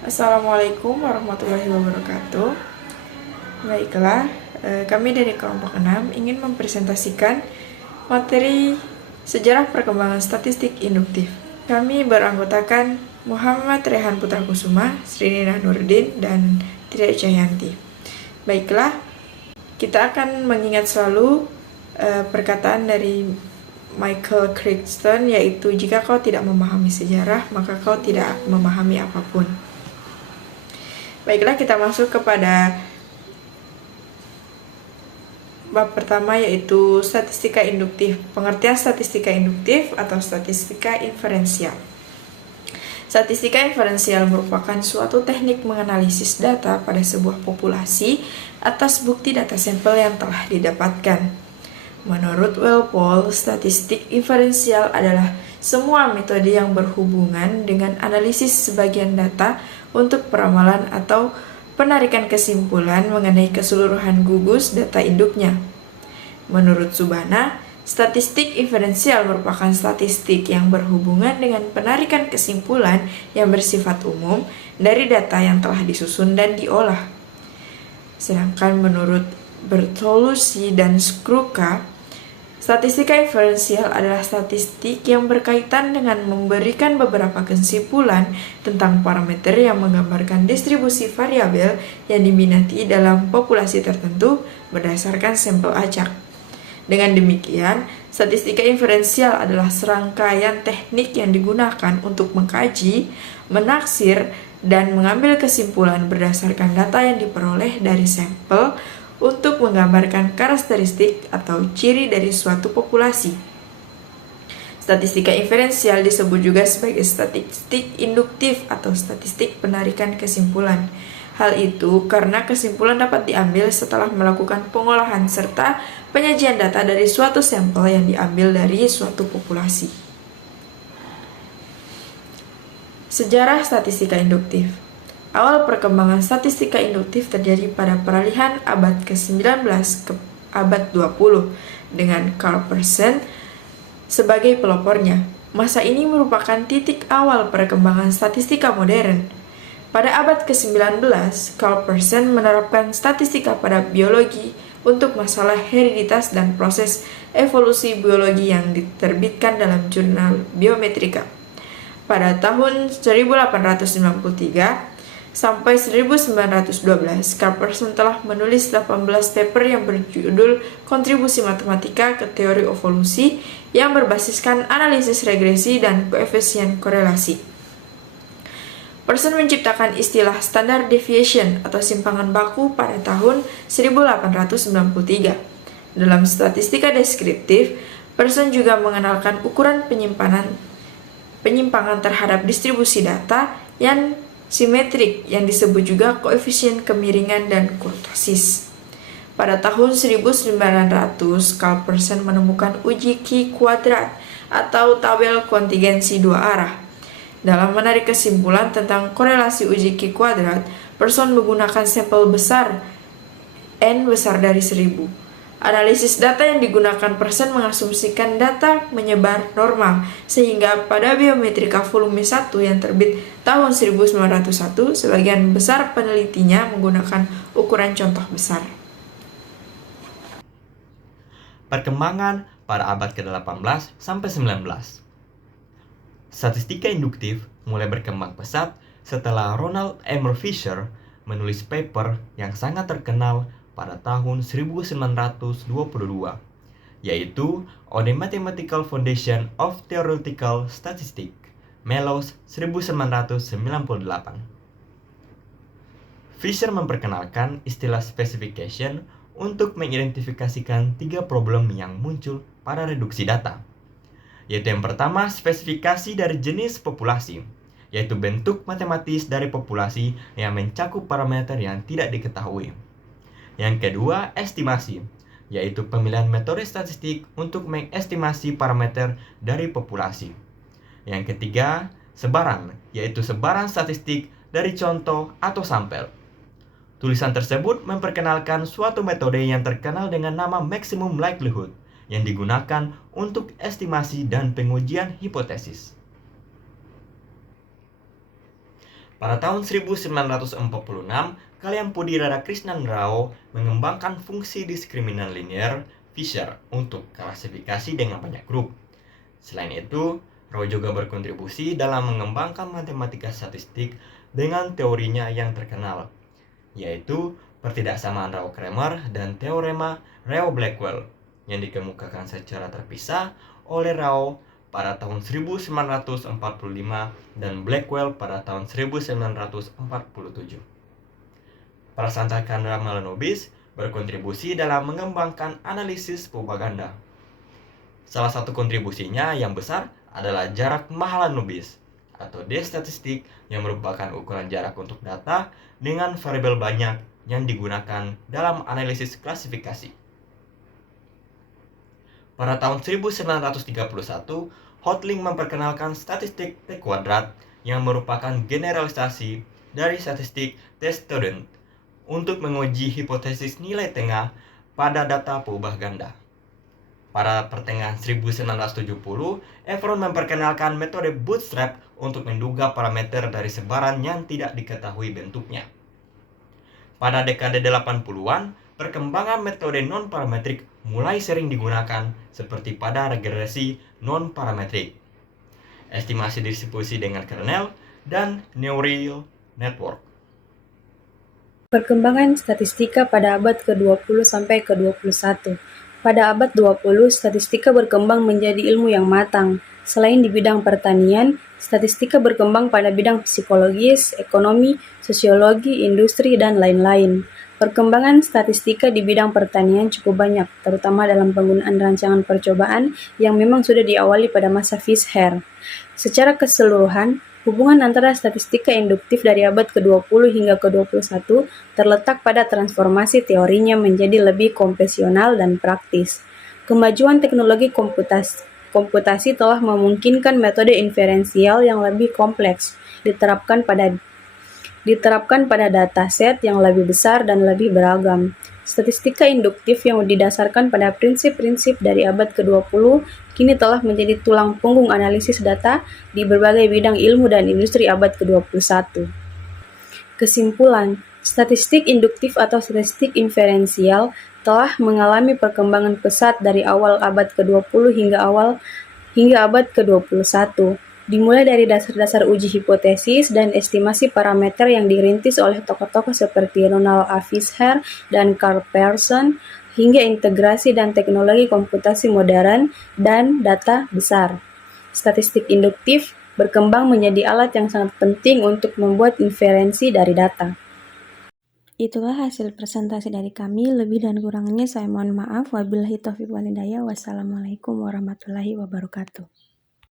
Assalamualaikum warahmatullahi wabarakatuh. Baiklah, kami dari kelompok 6 ingin mempresentasikan materi sejarah perkembangan statistik induktif. Kami beranggotakan Muhammad Rehan Putra Kusuma, Srinina Nurdin, dan Tria Cahyanti. Baiklah, kita akan mengingat selalu perkataan dari Michael Crichton, yaitu jika kau tidak memahami sejarah, maka kau tidak memahami apapun. Baiklah, kita masuk kepada bab pertama, yaitu statistika induktif. Pengertian statistika induktif atau statistika inferensial. Statistika inferensial merupakan suatu teknik menganalisis data pada sebuah populasi atas bukti data sampel yang telah didapatkan. Menurut Walpole, statistik inferensial adalah semua metode yang berhubungan dengan analisis sebagian data untuk peramalan atau penarikan kesimpulan mengenai keseluruhan gugus data induknya. Menurut Subhana, statistik inferensial merupakan statistik yang berhubungan dengan penarikan kesimpulan yang bersifat umum dari data yang telah disusun dan diolah. Sedangkan menurut Bertolucci dan Skruka, statistika inferensial adalah statistik yang berkaitan dengan memberikan beberapa kesimpulan tentang parameter yang menggambarkan distribusi variabel yang diminati dalam populasi tertentu berdasarkan sampel acak. Dengan demikian, statistika inferensial adalah serangkaian teknik yang digunakan untuk mengkaji, menaksir, dan mengambil kesimpulan berdasarkan data yang diperoleh dari sampel untuk menggambarkan karakteristik atau ciri dari suatu populasi. Statistika inferensial disebut juga sebagai statistik induktif atau statistik penarikan kesimpulan. Hal itu karena kesimpulan dapat diambil setelah melakukan pengolahan serta penyajian data dari suatu sampel yang diambil dari suatu populasi. Sejarah statistika induktif. Awal perkembangan statistika induktif terjadi pada peralihan abad ke-19 ke abad 20 dengan Carl Pearson sebagai pelopornya. Masa ini merupakan titik awal perkembangan statistika modern. Pada abad ke-19, Carl Pearson menerapkan statistika pada biologi untuk masalah hereditas dan proses evolusi biologi yang diterbitkan dalam jurnal Biometrika. Pada tahun 1893, sampai 1912, Carl Pearson telah menulis 18 paper yang berjudul Kontribusi Matematika ke Teori Evolusi yang berbasiskan analisis regresi dan koefisien korelasi. Pearson menciptakan istilah standard deviation atau simpangan baku pada tahun 1893. Dalam statistika deskriptif, Pearson juga mengenalkan ukuran penyimpangan terhadap distribusi data yang simetrik yang disebut juga koefisien kemiringan dan kurtosis. Pada tahun 1900, Carl Pearson menemukan uji Q kuadrat atau tabel kontingensi dua arah. Dalam menarik kesimpulan tentang korelasi uji Q kuadrat, Pearson menggunakan sampel besar N besar dari 1000. Analisis data yang digunakan Pearson mengasumsikan data menyebar normal, sehingga pada Biometrika volume 1 yang terbit tahun 1901, sebagian besar penelitinya menggunakan ukuran contoh besar. Perkembangan pada abad ke-18 sampai 19. Statistika induktif mulai berkembang pesat setelah Ronald M. Fisher menulis paper yang sangat terkenal pada tahun 1922, yaitu On the Mathematical Foundation of Theoretical Statistics, Melos 1998. Fisher memperkenalkan istilah specification untuk mengidentifikasikan 3 problem yang muncul pada reduksi data, yaitu yang pertama spesifikasi dari jenis populasi, yaitu bentuk matematis dari populasi yang mencakup parameter yang tidak diketahui. Yang kedua, estimasi, yaitu pemilihan metode statistik untuk mengestimasi parameter dari populasi. Yang ketiga, sebaran, yaitu sebaran statistik dari contoh atau sampel. Tulisan tersebut memperkenalkan suatu metode yang terkenal dengan nama maximum likelihood, yang digunakan untuk estimasi dan pengujian hipotesis. Pada tahun 1946, Kalliampudi Radhakrishnan Rao mengembangkan fungsi diskriminan linear Fisher untuk klasifikasi dengan banyak grup. Selain itu, Rao juga berkontribusi dalam mengembangkan matematika statistik dengan teorinya yang terkenal, yaitu pertidaksamaan Rao-Kramer dan teorema Rao-Blackwell yang dikemukakan secara terpisah oleh Rao pada tahun 1945 dan Blackwell pada tahun 1947. Prasanta Chandra Mahalanobis berkontribusi dalam mengembangkan analisis propaganda. Salah satu kontribusinya yang besar adalah jarak Mahalanobis atau D-statistik yang merupakan ukuran jarak untuk data dengan variabel banyak yang digunakan dalam analisis klasifikasi. Pada tahun 1931, Hotelling memperkenalkan statistik T kuadrat yang merupakan generalisasi dari statistik T-student untuk menguji hipotesis nilai tengah pada data peubah ganda. Pada pertengahan 1970, Efron memperkenalkan metode bootstrap untuk menduga parameter dari sebaran yang tidak diketahui bentuknya. Pada dekade 80-an, perkembangan metode non-parametrik mulai sering digunakan seperti pada regresi non-parametrik, estimasi distribusi dengan kernel, dan neural network. Perkembangan statistika pada abad ke-20 sampai ke-21. Pada abad 20, statistika berkembang menjadi ilmu yang matang. Selain di bidang pertanian, statistika berkembang pada bidang psikologis, ekonomi, sosiologi, industri, dan lain-lain. Perkembangan statistika di bidang pertanian cukup banyak, terutama dalam penggunaan rancangan percobaan yang memang sudah diawali pada masa Fisher. Secara keseluruhan, hubungan antara statistika induktif dari abad ke-20 hingga ke-21 terletak pada transformasi teorinya menjadi lebih konvensional dan praktis. Kemajuan teknologi komputasi telah memungkinkan metode inferensial yang lebih kompleks diterapkan pada dataset yang lebih besar dan lebih beragam. Statistika induktif yang didasarkan pada prinsip-prinsip dari abad ke-20 kini telah menjadi tulang punggung analisis data di berbagai bidang ilmu dan industri abad ke-21. Kesimpulan, statistik induktif atau statistik inferensial telah mengalami perkembangan pesat dari awal abad ke-20 hingga abad ke-21. Dimulai dari dasar-dasar uji hipotesis dan estimasi parameter yang dirintis oleh tokoh-tokoh seperti Ronald A. Fisher dan Carl Pearson, hingga integrasi dan teknologi komputasi modern dan data besar. Statistik induktif berkembang menjadi alat yang sangat penting untuk membuat inferensi dari data. Itulah hasil presentasi dari kami. Lebih dan kurangnya saya mohon maaf. Wabillahi taufiq wal hidayah. Wassalamualaikum warahmatullahi wabarakatuh.